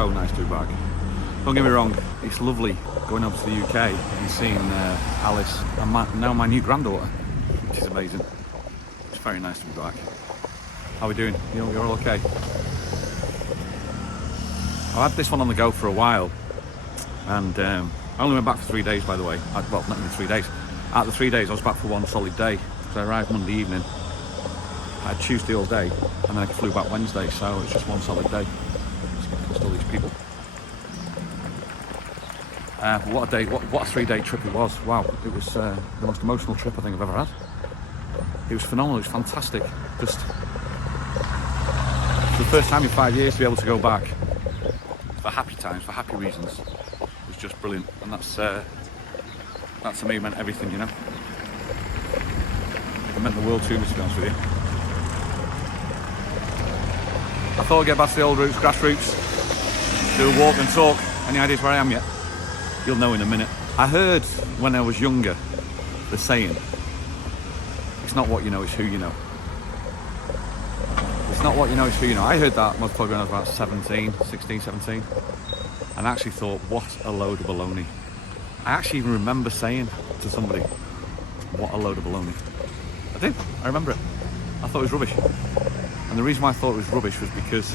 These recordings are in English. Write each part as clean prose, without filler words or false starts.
so nice to be back. Don't get me wrong, it's lovely going over to the UK and seeing Alice and now my new granddaughter, which is amazing. It's very nice to be back. How are we doing? You're all okay? I had this one on the go for a while, and I only went back for 3 days, by the way. Well, not even 3 days. Out of the 3 days, I was back for one solid day. So I arrived Monday evening. I had Tuesday all day, and then I flew back Wednesday, so it's just one solid day. Just all these people. What a day, what a 3-day trip it was. Wow, it was the most emotional trip I think I've ever had. It was phenomenal, it was fantastic. Just for the first time in 5 years to be able to go back for happy times, for happy reasons, was just brilliant. And that to me meant everything, you know. It meant the world to me, to be honest with you. I thought I'd get back to the old roots, grassroots, do a walk and talk. Any ideas where I am yet? You'll know in a minute. I heard when I was younger the saying, it's not what you know, it's who you know. It's not what you know, it's who you know. I heard that most probably when I was about 16, 17, and I actually thought, what a load of baloney. I actually even remember saying to somebody, what a load of baloney. I do, I remember it. I thought it was rubbish. And the reason why I thought it was rubbish was because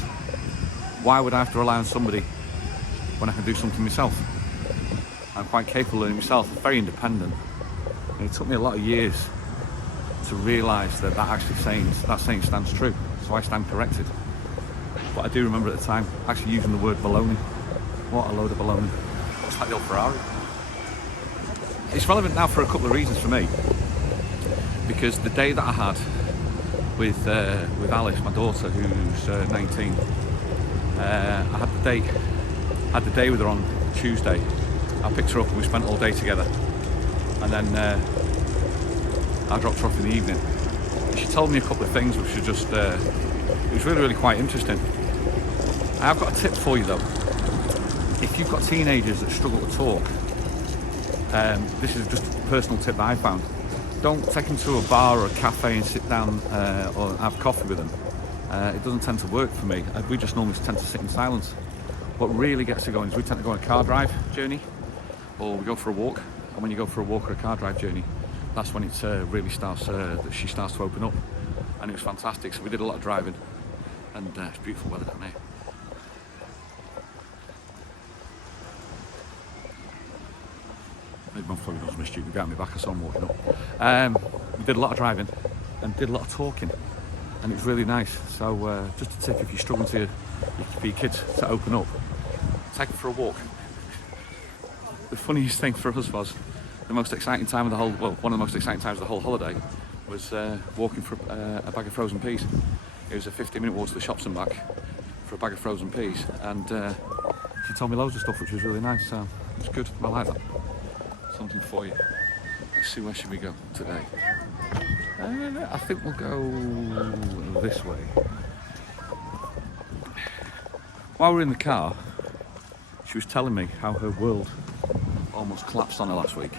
why would I have to rely on somebody when I can do something myself? I'm quite capable of it myself, very independent. And it took me a lot of years to realise that saying stands true. So I stand corrected. But I do remember at the time actually using the word baloney. What a load of baloney. It's like the old Ferrari. It's relevant now for a couple of reasons for me. Because the day that I had with Alice, my daughter, who's 19, I had the day with her on Tuesday. I picked her up and we spent all day together, and then I dropped her off in the evening. And she told me a couple of things which were just, it was really quite interesting. I've got a tip for you though. If you've got teenagers that struggle to talk, this is just a personal tip that I found. Don't take them to a bar or a cafe and sit down or have coffee with them. It doesn't tend to work for me. We just normally tend to sit in silence. What really gets it going is we tend to go on a car drive journey, or we go for a walk. And when you go for a walk or a car drive journey, that's when it really starts, that she starts to open up. And it was fantastic. So we did a lot of driving, and it's beautiful weather down here. Maybe my phone doesn't miss you, got me back, I saw him walking up. We did a lot of driving and did a lot of talking, and it was really nice. So just a tip, if you're struggling for your kids to open up, take them for a walk. The funniest thing for us was the most exciting time of the whole, well, one of the most exciting times of the whole holiday was walking for a bag of frozen peas. It was a 15-minute walk to the shops and back for a bag of frozen peas, and she told me loads of stuff which was really nice, so it was good. I like that. Something for you. Let's see, where should we go today? I think we'll go this way. While we were in the car, she was telling me how her world almost collapsed on her last week,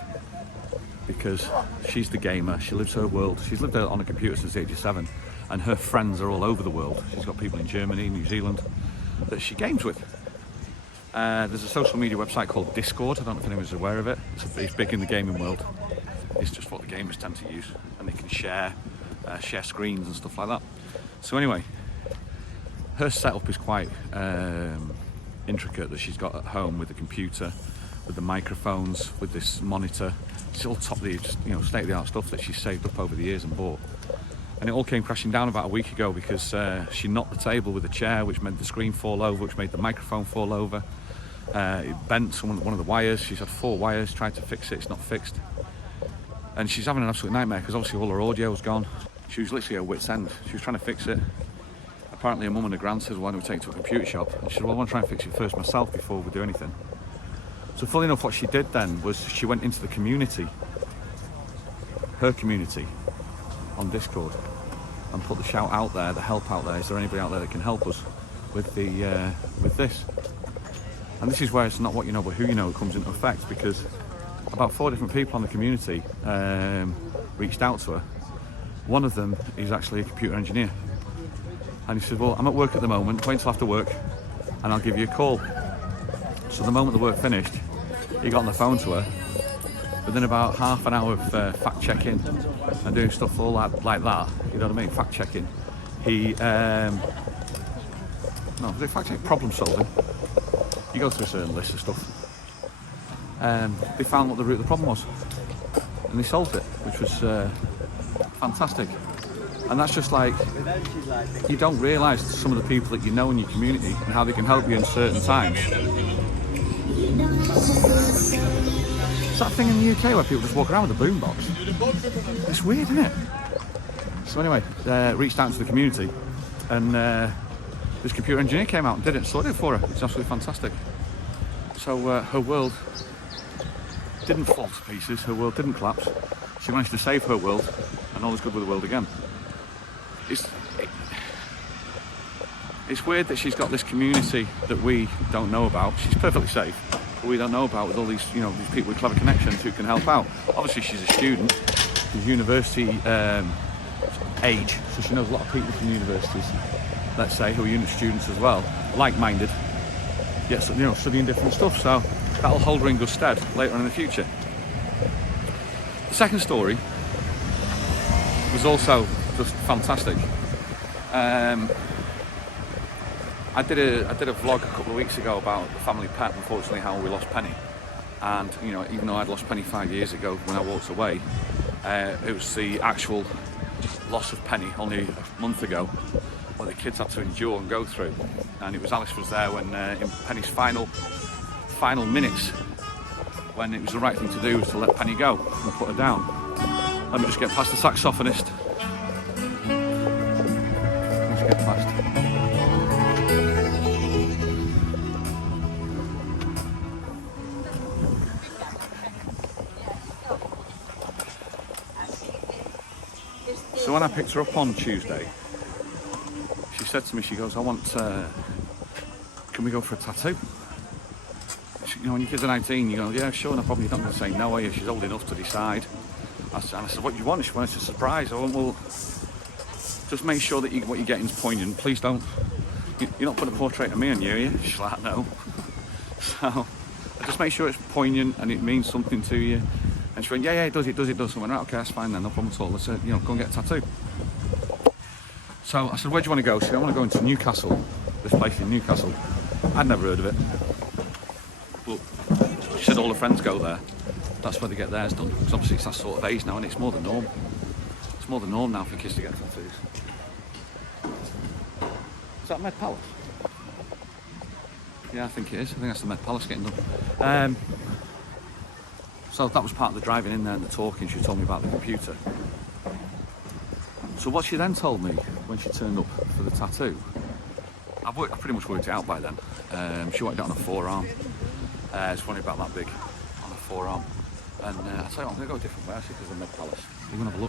because she's the gamer, she lives her world. She's lived on a computer since the age of 7, and her friends are all over the world. She's got people in Germany, New Zealand that she games with. There's a social media website called Discord. I don't know if anyone's aware of it. It's big in the gaming world. It's just what the gamers tend to use, and they can share screens and stuff like that. So anyway, her setup is quite intricate, that she's got at home with the computer, with the microphones, with this monitor. It's all top of the, state-of-the-art stuff that she's saved up over the years and bought. And it all came crashing down about a week ago because she knocked the table with a chair, which made the screen fall over, which made the microphone fall over. It bent one of the wires. She's had 4 wires, tried to fix it, it's not fixed. And she's having an absolute nightmare because obviously all her audio was gone. She was literally at her wit's end. She was trying to fix it. Apparently her mum and her gran said, why don't we take it to a computer shop? And she said, well, I want to try and fix it first myself before we do anything. So funnily enough, what she did then was she went into the community, her community, on Discord, and put the shout out there, the help out there. Is there anybody out there that can help us with this? And this is where it's not what you know but who you know comes into effect, because about 4 different people on the community reached out to her. One of them is actually a computer engineer, and he said, well, I'm at work at the moment, wait until after work, and I'll give you a call. So the moment the work finished, he got on the phone to her. Within about half an hour of fact checking and doing stuff all like that, you know what I mean, fact checking, he no, was it fact checking? Problem solving. You go through a certain list of stuff. They found what the root of the problem was, and they solved it, which was fantastic. And that's just like, you don't realise some of the people that you know in your community and how they can help you in certain times. It's that thing in the UK where people just walk around with a boombox. It's weird, isn't it? So anyway, reached out to the community, and this computer engineer came out and did it, sorted it for her. It's absolutely fantastic. So her world didn't fall to pieces, her world didn't collapse. She managed to save her world, and all is good with the world again. It's weird that she's got this community that we don't know about. She's perfectly safe, but we don't know about, with all these, you know, these people with clever connections who can help out. Obviously, she's a student, she's university age, so she knows a lot of people from universities, let's say, who are uni students as well, like-minded, yet, you know, studying different stuff. So that'll hold her in good stead later on in the future. The second story was also just fantastic. I did a vlog a couple of weeks ago about the family pet, unfortunately, how we lost Penny. And, you know, even though I'd lost Penny 5 years ago when I walked away, it was the actual loss of Penny only a month ago, what the kids had to endure and go through. And it was Alice was there when in Penny's final minutes, when it was the right thing to do was to let Penny go and put her down. Let me just get past the saxophonist. Let's get past. So when I picked her up on Tuesday, she said to me, she goes, I want, can we go for a tattoo? She, you know, when your kids are 19, you go, yeah, sure, no problem, you're not going to say no, are you? She's old enough to decide. And I said, what do you want? She wanted a surprise. I went, well, just make sure that what you're getting is poignant. Please don't, you're not putting a portrait of me on you, are you? She's like, no. So, just make sure it's poignant and it means something to you. And she went, yeah, it does. I went, right, okay, that's fine then, no problem at all. Let's, you know, go and get a tattoo. So I said, where do you want to go? She said, I want to go into Newcastle, this place in Newcastle. I'd never heard of it. But she said all her friends go there. That's where they get theirs done. Because obviously it's that sort of age now, and it's more the norm. It's more the norm now for kids to get tattoos. Is that Med Palace? Yeah, I think it is. I think that's the Med Palace getting done. So that was part of the driving in there and the talking. She told me about the computer. So what she then told me when she turned up for the tattoo, I pretty much worked it out by then. She wanted it on a forearm. It's only about that big on a forearm. And I tell you what, I'm going to go a different way actually because of the Med Palace. You're going to have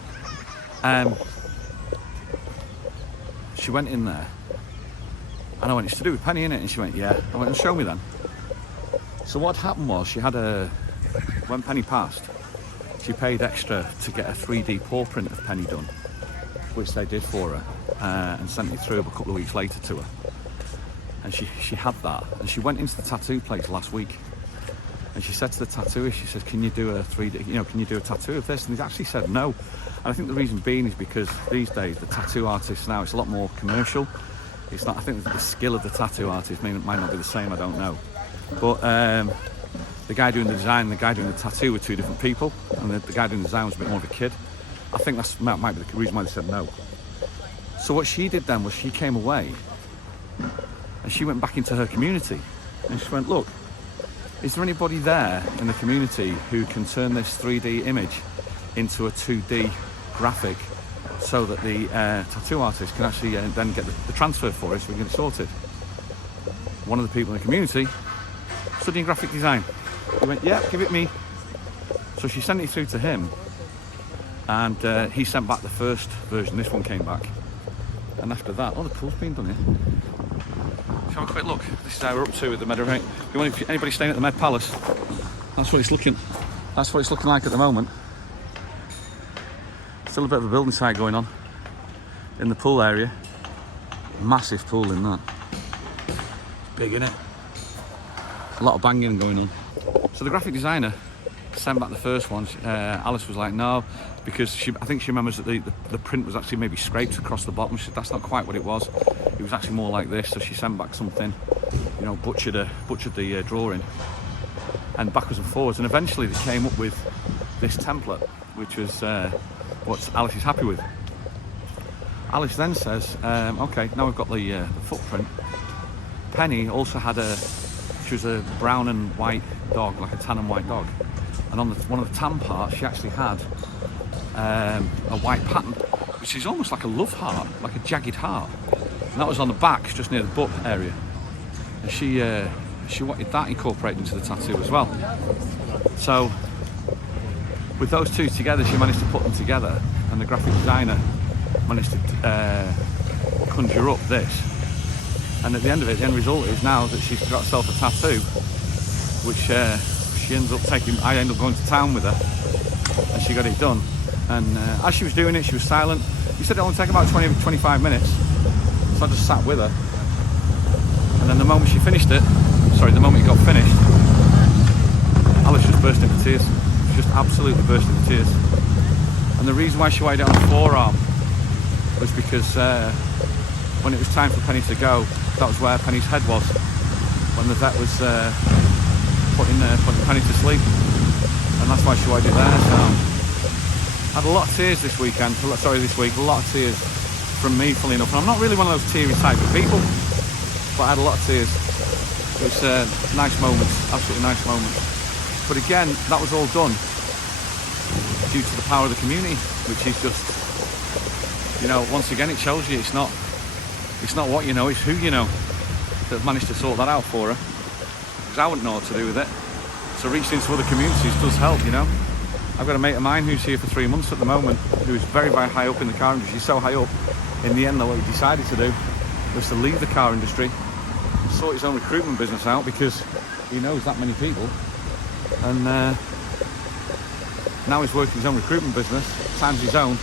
a look. She went in there and I went, it's to do with Penny, innit? And she went, yeah. I went, show me then. So what happened was she had when Penny passed, she paid extra to get a 3D paw print of Penny done, which they did for her, and sent it through a couple of weeks later to her. And she had that, and she went into the tattoo place last week, and she said to the tattooist, she says, can you do a 3D, you know, can you do a tattoo of this? And they actually said no. And I think the reason being is because these days the tattoo artists now, it's a lot more commercial. It's not, I think the skill of the tattoo artist might not be the same, I don't know. But the guy doing the design and the guy doing the tattoo were two different people, and the guy doing the design was a bit more of a kid. I think that might be the reason why they said no. So what she did then was she came away and she went back into her community and she went, look, is there anybody there in the community who can turn this 3D image into a 2D graphic so that the tattoo artist can actually then get the transfer for it so we can get it sorted? One of the people in the community studying graphic design. He went, yeah, give it me. So she sent it through to him, and he sent back the first version. This one came back, and after that, the pool's been done here. Let's have a quick look. This is how we're up to with the Med. Right? If anybody staying at the Med Palace, that's what it's looking. That's what it's looking like at the moment. Still a bit of a building site going on in the pool area. Massive pool in that. big, isn't it? A lot of banging going on. So the graphic designer sent back the first one. Alice was like, no, because I think she remembers that the print was actually maybe scraped across the bottom. She said that's not quite what it was. It was actually more like this. So she sent back something, you know, butchered the drawing, and backwards and forwards. And eventually they came up with this template, which was what Alice is happy with. Alice then says, okay, now we've got the footprint. Penny also had she was a brown and white dog, like a tan and white dog. And on one of the tan parts, she actually had a white pattern, which is almost like a love heart, like a jagged heart. And that was on the back, just near the butt area. And she wanted that incorporated into the tattoo as well. So with those two together, she managed to put them together, and the graphic designer managed to conjure up this. And at the end of it, the end result is now that she's got herself a tattoo, which she ends up taking. I end up going to town with her, and she got it done. And as she was doing it, she was silent. We said it'll only take about 20-25 minutes, so I just sat with her. And then the moment she finished it, the moment it got finished, Alice just burst into tears. Just absolutely burst into tears. And the reason why she weighed it on her forearm was because when it was time for Penny to go, that was where Penny's head was when the vet was putting Penny to sleep, and that's why she weighed it there. So I had a lot of tears this week, a lot of tears from me, fully enough. And I'm not really one of those teary type of people, but I had a lot of tears. It was nice moments, absolutely nice moments. But again, that was all done due to the power of the community, which is just, you know, once again, it shows you it's not what you know, it's who you know that have managed to sort that out for her, because I wouldn't know what to do with it. So reaching into other communities does help, you know. I've got a mate of mine who's here for 3 months at the moment, who's very, very high up in the car industry. He's so high up, in the end though, what he decided to do was to leave the car industry and sort his own recruitment business out, because he knows that many people. And now he's working his own recruitment business, times his own,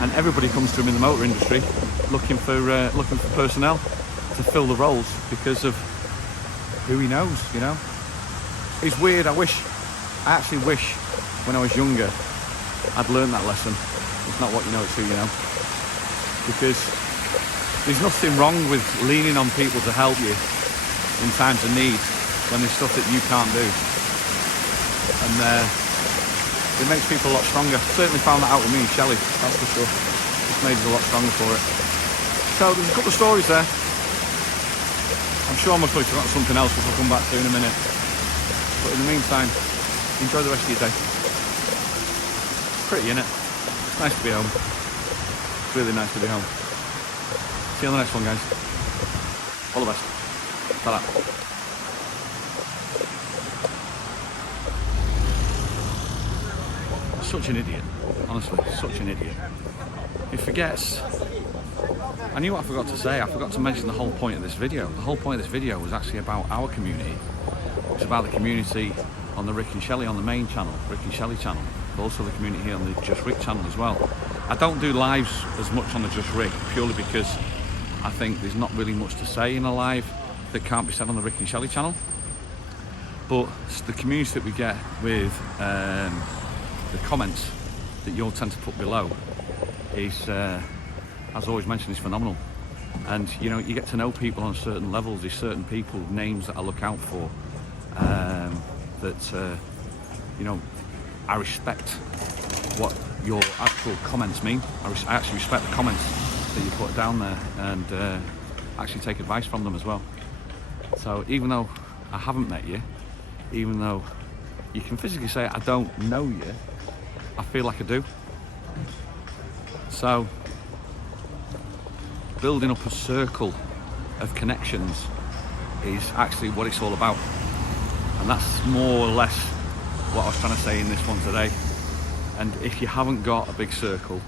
and everybody comes to him in the motor industry looking for personnel to fill the roles because of who he knows, you know. It's weird. I actually wish when I was younger I'd learned that lesson. It's not what you know, it's who you know. Because there's nothing wrong with leaning on people to help you in times of need when there's stuff that you can't do. And it makes people a lot stronger. Certainly found that out with me and Shelley, that's for sure. It's made us a lot stronger for it. So there's a couple of stories there. I'm sure I must have forgotten something else, which I'll come back to in a minute. But in the meantime, enjoy the rest of your day. Pretty, innit? It's nice to be home. It's really nice to be home. See you on the next one, guys. All the best. Ta-ra. Such an idiot, honestly, such an idiot. He forgets. I knew what I forgot to say. I forgot to mention the whole point of this video. The whole point of this video was actually about our community. It's about the community on the Rick and Shelley on the main channel, Rick and Shelley channel, but also the community here on the Just Rick channel as well. I don't do lives as much on the Just Rick purely because I think there's not really much to say in a live that can't be said on the Rick and Shelley channel. But the community that we get with the comments that you'll tend to put below is, as always mentioned, is phenomenal. And you know, you get to know people on certain levels. There's certain people, names that I look out for, that you know, I respect what your actual comments mean. I actually respect the comments that you put down there, and actually take advice from them as well. So even though I haven't met you, even though you can physically say I don't know you, I feel like I do. So building up a circle of connections is actually what it's all about. And that's more or less what I was trying to say in this one today. And if you haven't got a big circle,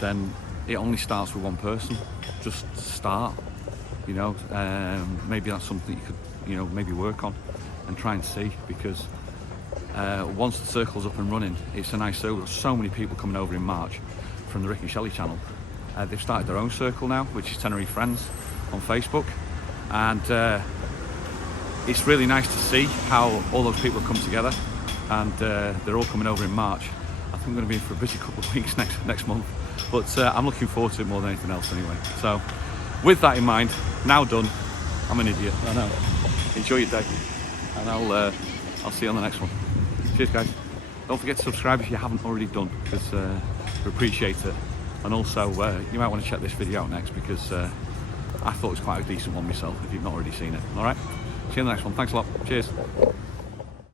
then it only starts with one person. Just start, you know. Maybe that's something you could, you know, maybe work on and try and see, because once the circle's up and running, it's a nice circle. So many people coming over in March from the Rick and Shelley channel. They've started their own circle now, which is Tenerife Friends on Facebook, and it's really nice to see how all those people have come together, and they're all coming over in March. I think I'm going to be in for a busy couple of weeks next month, but I'm looking forward to it more than anything else anyway. So with that in mind, now done. I'm an idiot, I know. Enjoy your day, and I'll see you on the next one. Cheers guys. Don't forget to subscribe if you haven't already done, because we appreciate it. And also you might want to check this video out next, because I thought it was quite a decent one myself if you've not already seen it. All right, see you in the next one. Thanks a lot. Cheers.